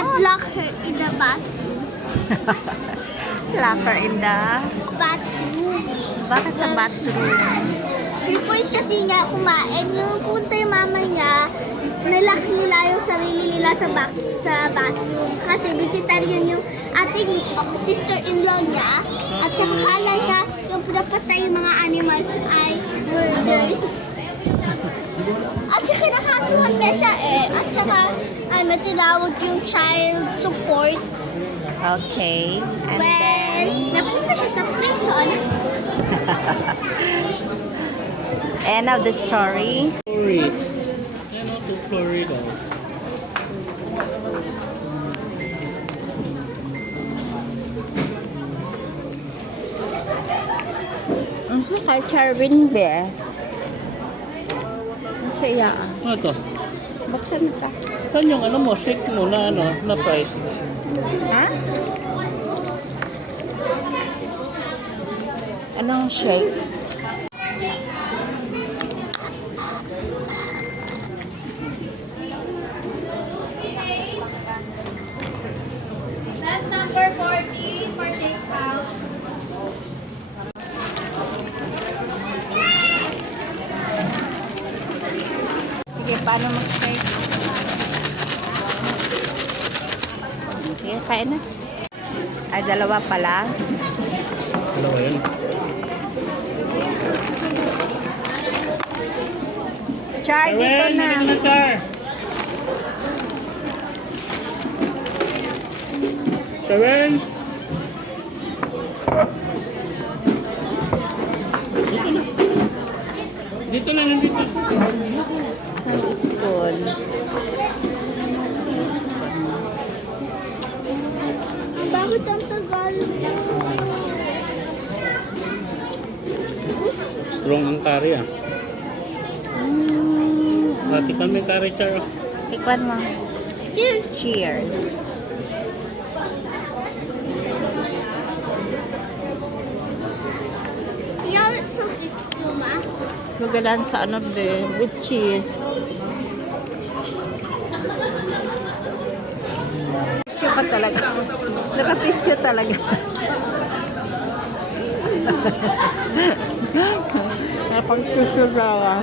and lock her in the bathroom. Lock her in the... Bathroom. Bakit sa bathroom? Before kasi nga kumain, yung punta yung mama niya, nilak nila yung sarili nila sa bathroom. Kasi vegetarian yung ating sister-in-law niya. At saka kala niya yung pinapatay yung mga animals ay murders. At saka nakasuhan na siya eh. At saka tinawag yung child support. Okay. And Well, then... napunta siya sa prison. End of the story. Florida. Yan o, to Florida. Ang sa kay Charvin Be. Ang saya. Ano to? Buksan ka. Saan yung ano mo, shake mo na na price? Ha? Anong shake? Set number 40 for takeout. Sige, paano mag-shake? Sige, kain na. Ay, dalawa pala. Dalawa yun. Char, dito na. Char! Seven! Dito na, nandito. Ang spoon. Spoon. Bakit ang tagal? Strong ang curry ah. Tikman mo yung curry, Char. Tikman mo. Cheers! Cheers. Yeah, it's so good, Mama. Magalan sa ano be, with cheese. Tissue pa talaga. Naka-tissue talaga. Napang-tissue daw ah.